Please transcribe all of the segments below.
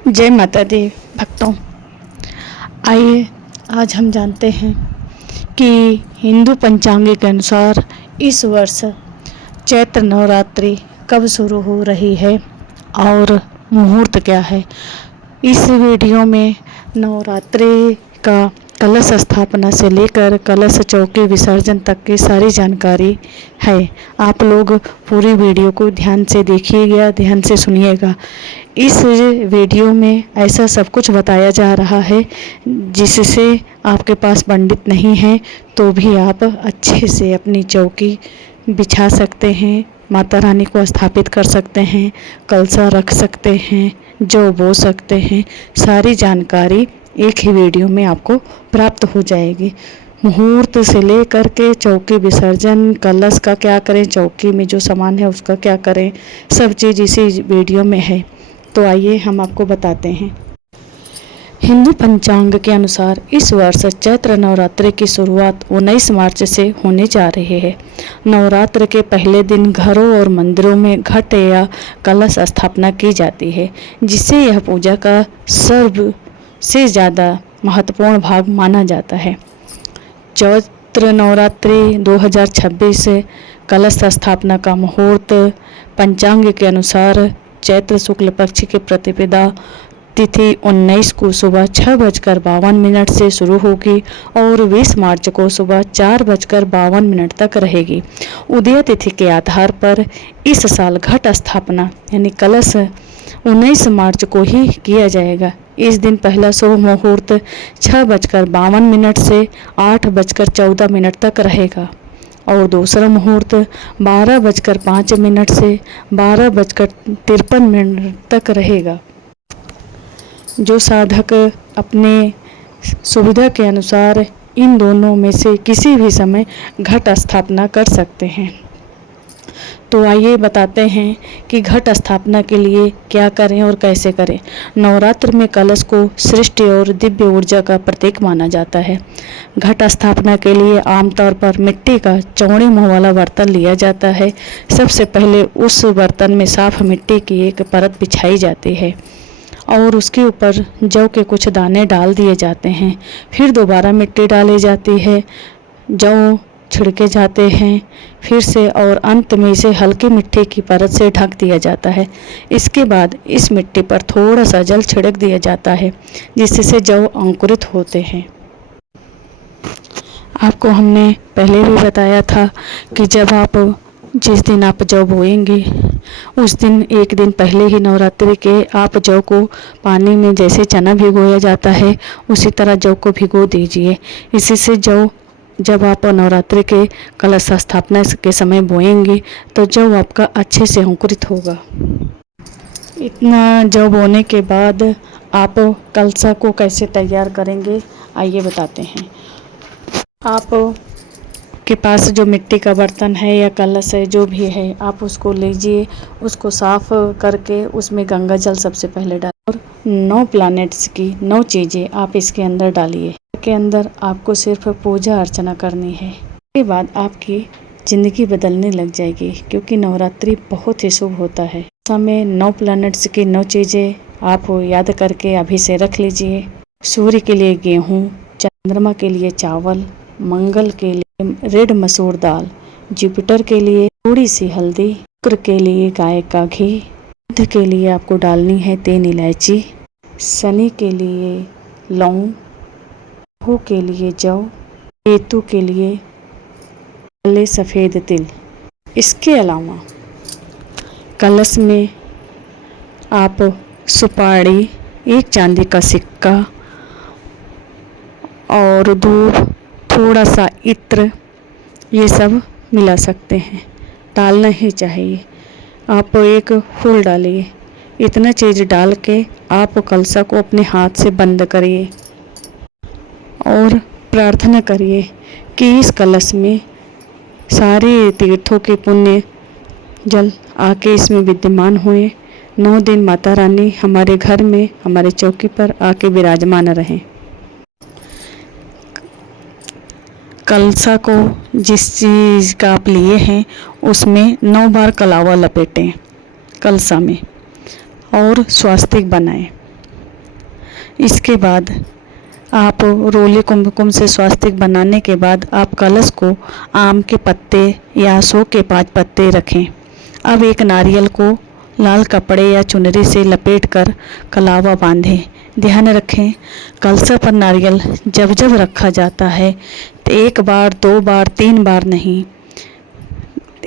जय माता दी भक्तों। आइए आज हम जानते हैं कि हिंदू पंचांग के अनुसार इस वर्ष चैत्र नवरात्रि कब शुरू हो रही है और मुहूर्त क्या है। इस वीडियो में नवरात्रि का कलश स्थापना से लेकर कलश चौकी विसर्जन तक की सारी जानकारी है। आप लोग पूरी वीडियो को ध्यान से देखिएगा, ध्यान से सुनिएगा। इस वीडियो में ऐसा सब कुछ बताया जा रहा है जिससे आपके पास पंडित नहीं है तो भी आप अच्छे से अपनी चौकी बिछा सकते हैं, माता रानी को स्थापित कर सकते हैं, कलशा रख सकते हैं, जौ बो सकते हैं। सारी जानकारी एक ही वीडियो में आपको प्राप्त हो जाएगी। मुहूर्त से लेकर के चौकी विसर्जन, कलश का क्या करें, चौकी में जो सामान है उसका क्या करें, सब चीज़ इसी वीडियो में है। तो आइए हम आपको बताते हैं। हिंदू पंचांग के अनुसार इस वर्ष चैत्र नवरात्रि की शुरुआत 19 मार्च से होने जा रही है। नवरात्र के पहले दिन घरों और मंदिरों में घट या कलश स्थापना की जाती है, जिससे यह पूजा का सबसे ज़्यादा महत्वपूर्ण भाग माना जाता है। चैत्र नवरात्रि 2026 कलश स्थापना का मुहूर्त पंचांग के अनुसार चैत्र शुक्ल पक्ष की प्रतिपदा तिथि 19 को सुबह 6:52 से शुरू होगी और 20 मार्च को सुबह 4:52 तक रहेगी। उदय तिथि के आधार पर इस साल घट स्थापना यानी कलश 19 मार्च को ही किया जाएगा। इस दिन पहला शुभ मुहूर्त 6:52 से 8:14 तक रहेगा और दूसरा मुहूर्त 12:05 से 12:53 तक रहेगा। जो साधक अपने सुविधा के अनुसार इन दोनों में से किसी भी समय घट स्थापना कर सकते हैं। तो आइए बताते हैं कि घट स्थापना के लिए क्या करें और कैसे करें। नवरात्र में कलश को सृष्टि और दिव्य ऊर्जा का प्रतीक माना जाता है। घट स्थापना के लिए आमतौर पर मिट्टी का चौड़े मुंह वाला बर्तन लिया जाता है। सबसे पहले उस बर्तन में साफ मिट्टी की एक परत बिछाई जाती है और उसके ऊपर जौ के कुछ दाने डाल दिए जाते हैं। फिर दोबारा मिट्टी डाली जाती है, जौ छिड़के जाते हैं फिर से और अंत में इसे हल्की मिट्टी की परत से ढक दिया जाता है। इसके बाद इस मिट्टी पर थोड़ा सा जल छिड़क दिया जाता है जिससे जौ अंकुरित होते हैं। आपको हमने पहले भी बताया था कि जिस दिन आप जौ बोएंगे उस दिन एक दिन पहले ही नवरात्रि के आप जौ को पानी में जैसे चना भिगोया जाता है उसी तरह जौ को भिगो दीजिए। इसी से जौ जब आप नवरात्रि के कलश स्थापना के समय बोएंगे तो जौ आपका अच्छे से अंकुरित होगा। इतना जौ बोने के बाद आप कलशा को कैसे तैयार करेंगे आइए बताते हैं। आप के पास जो मिट्टी का बर्तन है या कलश है जो भी है आप उसको लीजिए, उसको साफ करके उसमें गंगा जल सबसे पहले डालें और 9 प्लैनेट्स की 9 चीज़ें आप इसके अंदर डालिए। के अंदर आपको सिर्फ पूजा अर्चना करनी है। इसके बाद आपकी ज़िंदगी बदलने लग जाएगी क्योंकि नवरात्रि बहुत ही शुभ होता है। समय 9 प्लैनेट्स की 9 चीज़ें आप याद करके अभी से रख लीजिए। सूर्य के लिए गेहूँ, चंद्रमा के लिए चावल, मंगल के लिए रेड मसूर दाल, जुपिटर के लिए थोड़ी सी हल्दी, शुक्र के लिए गाय का घी, बुध के लिए आपको डालनी है 3 इलायची, शनि के लिए लौंग, राहु के लिए जौ, केतु के लिए काले सफ़ेद तिल। इसके अलावा कलश में आप सुपारी, एक चांदी का सिक्का और दूध, थोड़ा सा इत्र ये सब मिला सकते हैं, डालना ही चाहिए। आप एक फूल डालिए। इतना चीज़ डाल के आप कलशा को अपने हाथ से बंद करिए और प्रार्थना करिए कि इस कलश में सारे तीर्थों के पुण्य जल आके इसमें विद्यमान हुए। 9 दिन माता रानी हमारे घर में हमारे चौकी पर आके विराजमान रहें। कलशा को जिस चीज़ का आप लिए हैं उसमें 9 बार कलावा लपेटें कलशा में और स्वास्तिक बनाएं। इसके बाद आप रोली कुमकुम से स्वास्तिक बनाने के बाद आप कलश को आम के पत्ते या अशोक के 5 पत्ते रखें। अब एक नारियल को लाल कपड़े या चुनरी से लपेटकर कलावा बांधें। ध्यान रखें, कलशा पर नारियल जब जब रखा जाता है तो 1 बार 2 बार 3 बार नहीं,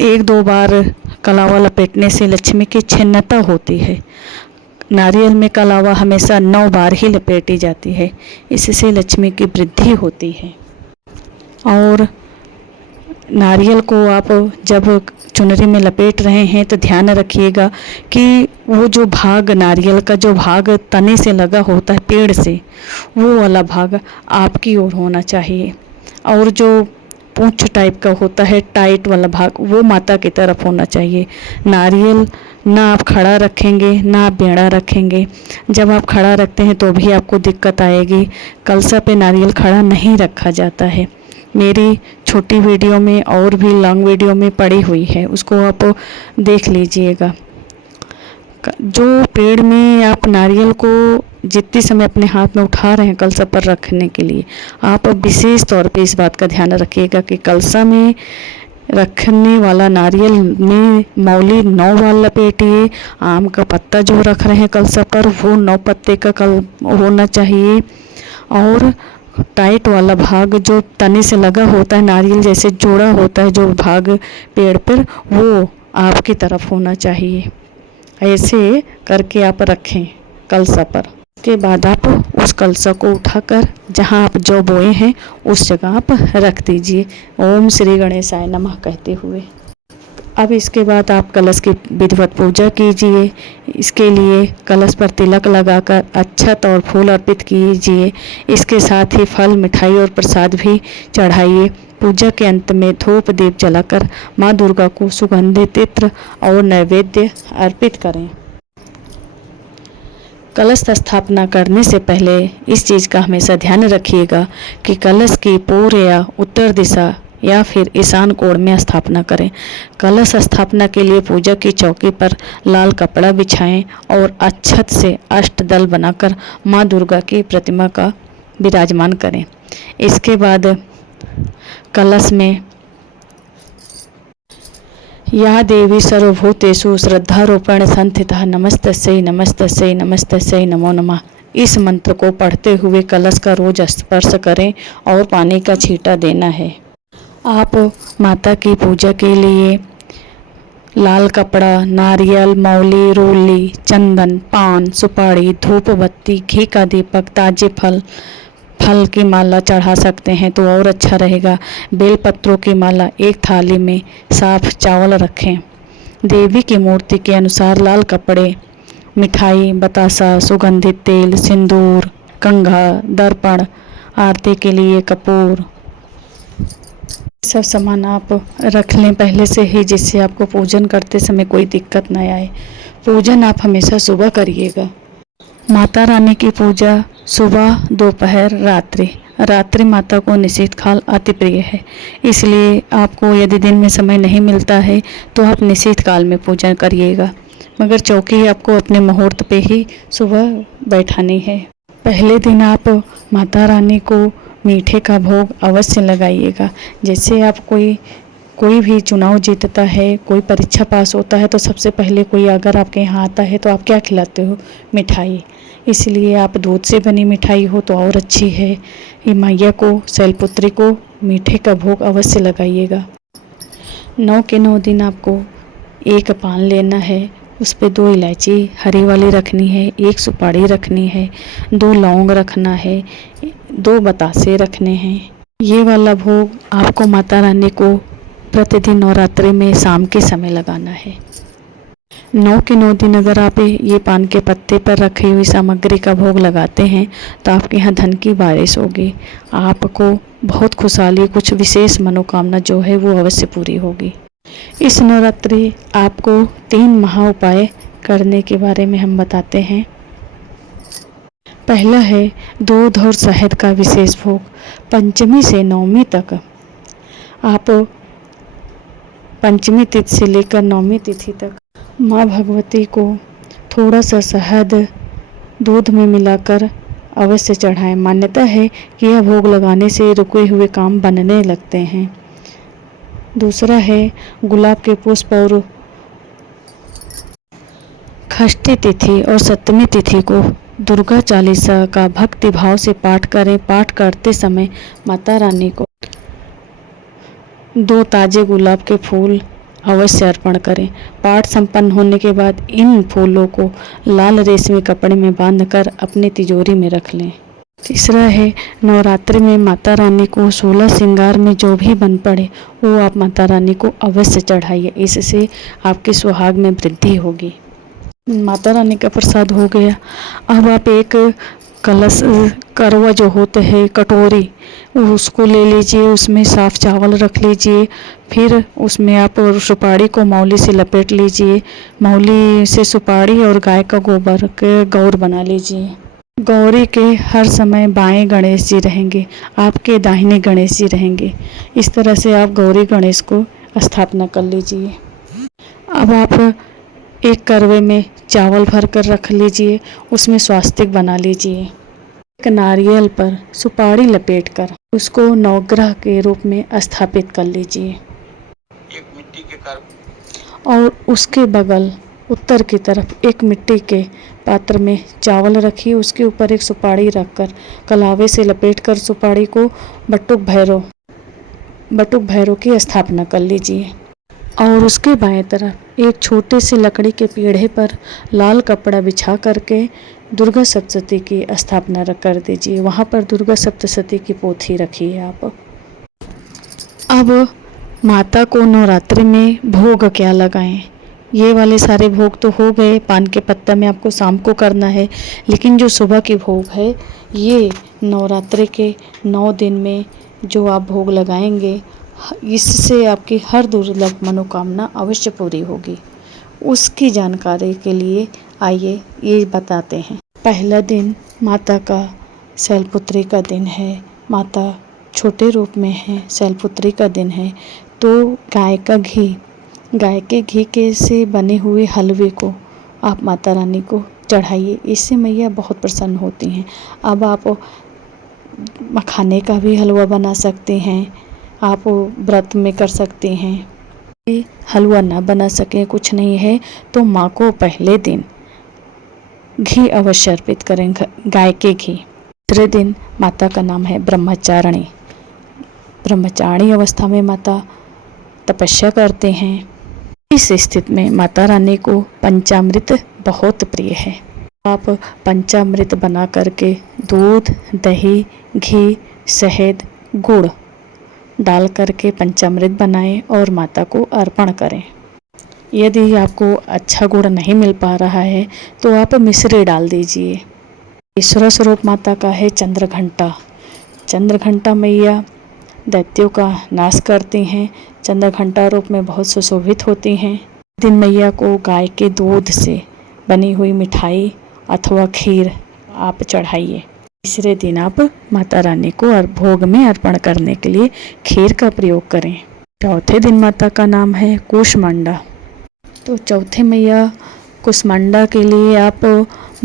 1-2 बार कलावा लपेटने से लक्ष्मी की छिन्नता होती है। नारियल में कलावा हमेशा 9 बार ही लपेटी जाती है, इससे लक्ष्मी की वृद्धि होती है। और नारियल को आप जब चुनरी में लपेट रहे हैं तो ध्यान रखिएगा कि वो जो भाग नारियल का जो भाग तने से लगा होता है पेड़ से, वो वाला भाग आपकी ओर होना चाहिए, और जो पूंछ टाइप का होता है टाइट वाला भाग वो माता की तरफ होना चाहिए। नारियल ना आप खड़ा रखेंगे ना आप बेड़ा रखेंगे। जब आप खड़ा रखते हैं तो भी आपको दिक्कत आएगी। कलशा पे नारियल खड़ा नहीं रखा जाता है। मेरी छोटी वीडियो में और भी लॉन्ग वीडियो में पड़ी हुई है, उसको आप देख लीजिएगा। जो पेड़ में आप नारियल को जितने समय अपने हाथ में उठा रहे हैं कलशा पर रखने के लिए, आप विशेष तौर पे इस बात का ध्यान रखिएगा कि कलशा में रखने वाला नारियल में मौली 9 बार लपेटिए। आम का पत्ता जो रख रहे हैं कलशा पर वो 9 पत्ते का होना चाहिए, और टाइट वाला भाग जो तने से लगा होता है नारियल जैसे जोड़ा होता है जो भाग पेड़ पर, वो आपकी तरफ होना चाहिए। ऐसे करके आप रखें कलशा पर। उसके बाद आप उस कलशा को उठाकर जहां आप जो बोए हैं उस जगह आप रख दीजिए, ओम श्री गणेशाय नमः कहते हुए। अब इसके बाद आप कलश की विधिवत पूजा कीजिए। इसके लिए कलश पर तिलक लगाकर अक्षत और फूल अर्पित कीजिए। इसके साथ ही फल, मिठाई और प्रसाद भी चढ़ाइए। पूजा के अंत में धूप दीप जलाकर माँ दुर्गा को सुगंधित इत्र और नैवेद्य अर्पित करें। कलश स्थापना करने से पहले इस चीज़ का हमेशा ध्यान रखिएगा कि कलश की पूर्व या उत्तर दिशा या फिर ईशान कोण में स्थापना करें। कलश स्थापना के लिए पूजा की चौकी पर लाल कपड़ा बिछाएं और अक्षत से अष्टदल बनाकर माँ दुर्गा की प्रतिमा का विराजमान करें। इसके बाद कलश में या देवी सर्वभूतेषु श्रद्धारूपेण संस्थिता नमस्तस्यै नमस्तस्यै नमस्तस्यै नमो नमः, इस मंत्र को पढ़ते हुए कलश का रोज स्पर्श करें और पानी का छींटा देना है। आप माता की पूजा के लिए लाल कपड़ा, नारियल, मौली, रोली, चंदन, पान, सुपारी, धूप बत्ती, घी का दीपक, ताजे फल की माला चढ़ा सकते हैं तो और अच्छा रहेगा। बेलपत्रों की माला एक थाली में साफ चावल रखें। देवी की मूर्ति के अनुसार लाल कपड़े, मिठाई, बतासा, सुगंधित तेल, सिंदूर, कंघा, दर्पण, आरती के लिए कपूर, सब सामान आप रख लें पहले से ही, जिससे आपको पूजन करते समय कोई दिक्कत न आए। पूजन आप हमेशा सुबह करिएगा। माता रानी की पूजा सुबह, दोपहर, रात्रि माता को निषिद्ध काल अति प्रिय है, इसलिए आपको यदि दिन में समय नहीं मिलता है तो आप निषिद्ध काल में पूजन करिएगा, मगर चौकी आपको अपने मुहूर्त पे ही सुबह बैठानी है। पहले दिन आप माता रानी को मीठे का भोग अवश्य लगाइएगा। जैसे आप कोई भी चुनाव जीतता है, कोई परीक्षा पास होता है तो सबसे पहले कोई अगर आपके यहाँ आता है तो आप क्या खिलाते हो? मिठाई। इसलिए आप दूध से बनी मिठाई हो तो और अच्छी है। ये मैया को, शैलपुत्री को मीठे का भोग अवश्य लगाइएगा। 9 के 9 दिन आपको एक पान लेना है, उस पर 2 इलायची हरी वाली रखनी है, 1 सुपारी रखनी है, 2 लौंग रखना है, 2 बतासे रखने हैं। ये वाला भोग आपको माता रानी को प्रतिदिन नवरात्रि में शाम के समय लगाना है। 9 के 9 दिन अगर आप ये पान के पत्ते पर रखी हुई सामग्री का भोग लगाते हैं तो आपके यहाँ धन की बारिश होगी। आपको बहुत खुशहाली, कुछ विशेष मनोकामना जो है वो अवश्य पूरी होगी। इस नवरात्रि आपको 3 महा उपाय करने के बारे में हम बताते हैं। पहला है दूध और शहद का विशेष भोग। पंचमी से नवमी तक आप पंचमी तिथि से लेकर नवमी तिथि तक माँ भगवती को थोड़ा सा शहद दूध में मिलाकर अवश्य चढ़ाएं। मान्यता है कि यह भोग लगाने से रुके हुए काम बनने लगते हैं। दूसरा है गुलाब के पुष्प और षष्ठी तिथि और सप्तमी तिथि को दुर्गा चालीसा का भक्ति भाव से पाठ करें। पाठ करते समय माता रानी को 2 ताजे गुलाब के फूल अवश्य अर्पण करें। पाठ संपन्न होने के बाद इन फूलों को लाल रेशमी कपड़े में बांधकर अपनी तिजोरी में रख लें। तीसरा है नवरात्रि में माता रानी को 16 श्रृंगार में जो भी बन पड़े वो आप माता रानी को अवश्य चढ़ाइए। इससे आपके सुहाग में वृद्धि होगी। माता रानी का प्रसाद हो गया। अब आप एक कलश करवा जो होते हैं कटोरी उसको ले लीजिए, उसमें साफ चावल रख लीजिए, फिर उसमें आप सुपारी को मौली से लपेट लीजिए। मौली से सुपारी और गाय का गोबर के गौर बना लीजिए। गौरी के हर समय बाएं गणेश जी रहेंगे, आपके दाहिने गणेश जी रहेंगे। इस तरह से आप गौरी गणेश को स्थापना कर लीजिए। अब आप एक करवे में चावल भर कर रख लीजिए, उसमें स्वास्तिक बना लीजिए। एक नारियल पर सुपारी लपेटकर उसको नवग्रह के रूप में स्थापित कर लीजिए। एक मिट्टी के और उसके बगल उत्तर की तरफ एक मिट्टी के पात्र में चावल रखिए, उसके ऊपर एक सुपारी रखकर कलावे से लपेटकर सुपारी को बटुक भैरव की स्थापना कर लीजिए। और उसके बाएं तरफ एक छोटे से लकड़ी के पीढ़े पर लाल कपड़ा बिछा करके दुर्गा सप्तशती की स्थापना कर दीजिए। वहाँ पर दुर्गा सप्तशती की पोथी रखिए आप। अब माता को नवरात्रि में भोग क्या लगाएं? ये वाले सारे भोग तो हो गए, पान के पत्ता में आपको शाम को करना है, लेकिन जो सुबह की भोग है ये नवरात्रि के 9 दिन में जो आप भोग लगाएंगे इससे आपकी हर दुर्लभ मनोकामना अवश्य पूरी होगी। उसकी जानकारी के लिए आइए ये बताते हैं। पहला दिन माता का शैलपुत्री का दिन है। माता छोटे रूप में है, शैलपुत्री का दिन है, तो गाय के घी के से बने हुए हलवे को आप माता रानी को चढ़ाइए। इससे मैया बहुत प्रसन्न होती हैं। अब आप मखाने का भी हलवा बना सकते हैं, आप व्रत में कर सकते हैं। हलवा ना बना सकें कुछ नहीं है तो माँ को पहले दिन घी अवश्य अर्पित करें, गाय के घी। दूसरे दिन माता का नाम है ब्रह्मचारिणी। ब्रह्मचारिणी अवस्था में माता तपस्या करते हैं। इस स्थिति में माता रानी को पंचामृत बहुत प्रिय है। आप पंचामृत बना करके दूध, दही, घी, शहद, गुड़ डाल करके पंचामृत बनाएं और माता को अर्पण करें। यदि आपको अच्छा गुड़ नहीं मिल पा रहा है तो आप मिश्री डाल दीजिए। तीसरा स्वरूप माता का है चंद्रघंटा। चंद्रघंटा मैया दैत्यों का नाश करती हैं। चंद्रघंटा रूप में बहुत सुशोभित होती हैं। दिन मैया को गाय के दूध से बनी हुई मिठाई अथवा खीर आप चढ़ाइए। तीसरे दिन आप माता रानी को भोग में अर्पण करने के लिए खीर का प्रयोग करें। चौथे दिन माता का नाम है कूष्मांडा। तो चौथे मैया कूष्मांडा के लिए आप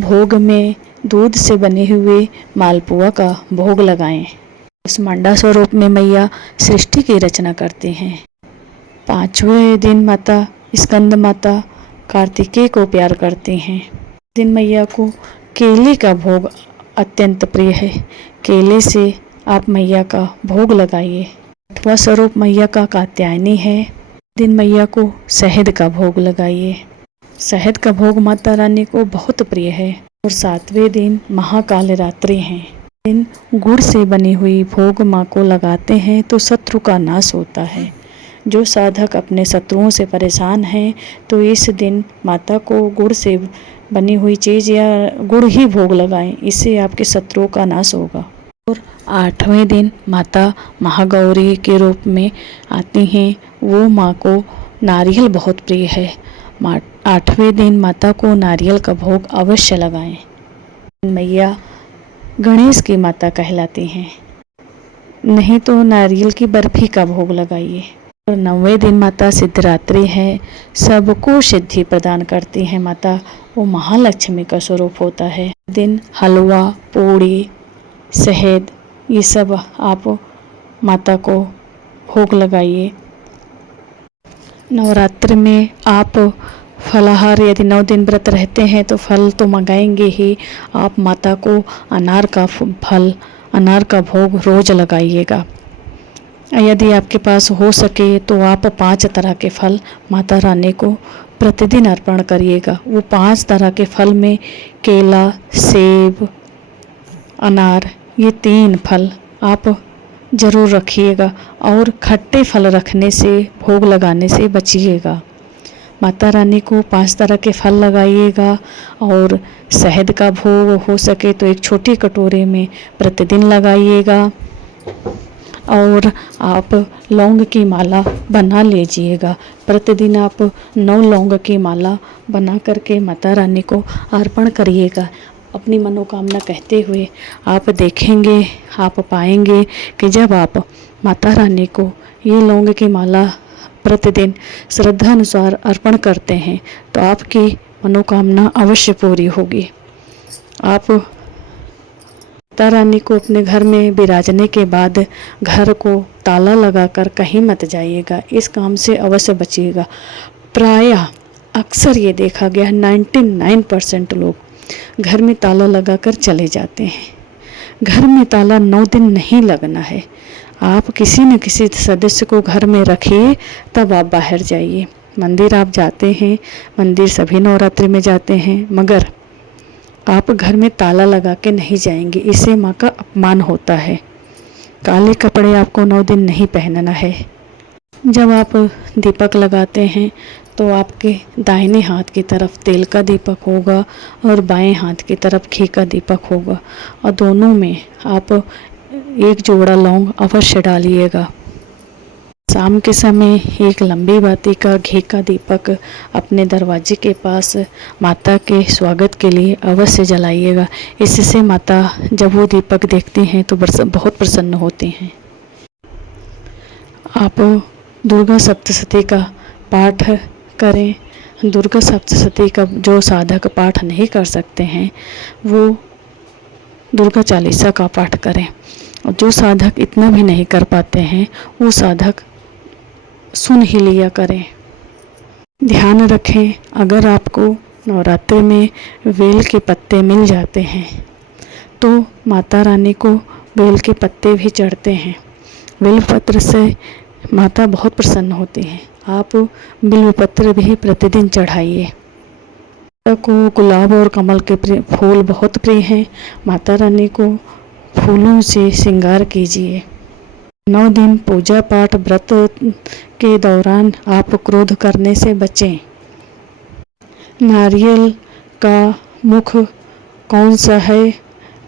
भोग में दूध से बने हुए मालपुआ का भोग लगाएं। कूष्मांडा स्वरूप में मैया सृष्टि की रचना करते हैं। पांचवें दिन माता स्कंद माता कार्तिकेय को प्यार करते हैं। दिन मैया को केले का भोग अत्यंत प्रिय है। केले से आप मैया का भोग लगाइए। आठवां स्वरूप मैया का कात्यायनी है। दिन मैया को शहद का भोग लगाइए। शहद का भोग माता रानी को बहुत प्रिय है। और 7वें दिन महाकाल रात्रि है। दिन गुड़ से बनी हुई भोग माँ को लगाते हैं तो शत्रु का नाश होता है। जो साधक अपने शत्रुओं से परेशान हैं तो इस दिन माता को गुड़ से बनी हुई चीज़ या गुड़ ही भोग लगाएं, इससे आपके शत्रुओं का नाश होगा। और 8वें दिन माता महागौरी के रूप में आती हैं। वो माँ को नारियल बहुत प्रिय है। 8वें दिन माता को नारियल का भोग अवश्य लगाएं। मैया गणेश की माता कहलाती हैं, नहीं तो नारियल की बर्फी का भोग लगाइए। और 9वें दिन माता सिद्धरात्रि है। सबको सिद्धि प्रदान करती है माता, वो महालक्ष्मी का स्वरूप होता है। दिन हलवा, पूड़ी, शहद ये सब आप माता को भोग लगाइए। नवरात्र में आप फलाहार यदि 9 दिन व्रत रहते हैं तो फल तो मंगाएंगे ही, आप माता को अनार का फल, अनार का भोग रोज लगाइएगा। यदि आपके पास हो सके तो आप 5 तरह के फल माता रानी को प्रतिदिन अर्पण करिएगा। वो 5 तरह के फल में केला, सेब, अनार ये 3 फल आप ज़रूर रखिएगा और खट्टे फल रखने से, भोग लगाने से बचिएगा। माता रानी को 5 तरह के फल लगाइएगा और शहद का भोग हो सके तो एक छोटी कटोरे में प्रतिदिन लगाइएगा और आप लौंग की माला बना लीजिएगा। प्रतिदिन आप 9 लौंग की माला बना करके माता रानी को अर्पण करिएगा। अपनी मनोकामना कहते हुए आप देखेंगे, आप पाएंगे कि जब आप माता रानी को ये लौंग की माला प्रतिदिन श्रद्धा अनुसार अर्पण करते हैं तो आपकी मनोकामना अवश्य पूरी होगी। आप माता रानी को अपने घर में विराजने के बाद घर को ताला लगाकर कहीं मत जाइएगा, इस काम से अवश्य बचिएगा। प्रायः अक्सर ये देखा गया 99% लोग घर में ताला लगाकर चले जाते हैं। घर में ताला 9 दिन नहीं लगना है। आप किसी न किसी सदस्य को घर में रखिए, तब आप बाहर जाइए। मंदिर आप जाते हैं, मंदिर सभी नवरात्रि में जाते हैं, मगर आप घर में ताला लगा के नहीं जाएंगे, इससे माँ का अपमान होता है। काले कपड़े आपको 9 दिन नहीं पहनना है। जब आप दीपक लगाते हैं तो आपके दाहिने हाथ की तरफ तेल का दीपक होगा और बाएं हाथ की तरफ घी का दीपक होगा और दोनों में आप एक जोड़ा लौंग अवश्य डालिएगा। शाम के समय एक लंबी बाती का घी का दीपक अपने दरवाजे के पास माता के स्वागत के लिए अवश्य जलाइएगा। इससे माता जब वो दीपक देखती हैं तो बहुत प्रसन्न होती हैं। आप दुर्गा सप्तशती का पाठ करें। दुर्गा सप्तशती का जो साधक पाठ नहीं कर सकते हैं वो दुर्गा चालीसा का पाठ करें, और जो साधक इतना भी नहीं कर पाते हैं वो साधक सुन ही लिया करें। ध्यान रखें, अगर आपको नवरात्रि में बेल के पत्ते मिल जाते हैं तो माता रानी को बेल के पत्ते भी चढ़ते हैं। बेल पत्र से माता बहुत प्रसन्न होती हैं। आप बिल्व पत्र भी प्रतिदिन चढ़ाइए। माता को गुलाब और कमल के फूल बहुत प्रिय हैं। माता रानी को फूलों से श्रृंगार कीजिए। 9 दिन पूजा पाठ व्रत के दौरान आप क्रोध करने से बचें। नारियल का मुख कौन सा है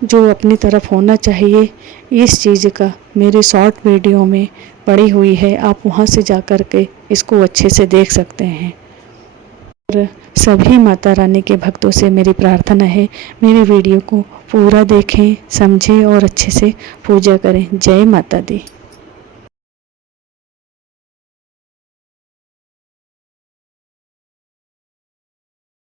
जो अपनी तरफ होना चाहिए, इस चीज़ का मेरे शॉर्ट वीडियो में पड़ी हुई है, आप वहां से जा कर के इसको अच्छे से देख सकते हैं। और सभी माता रानी के भक्तों से मेरी प्रार्थना है, मेरे वीडियो को पूरा देखें, समझें और अच्छे से पूजा करें। जय माता दी।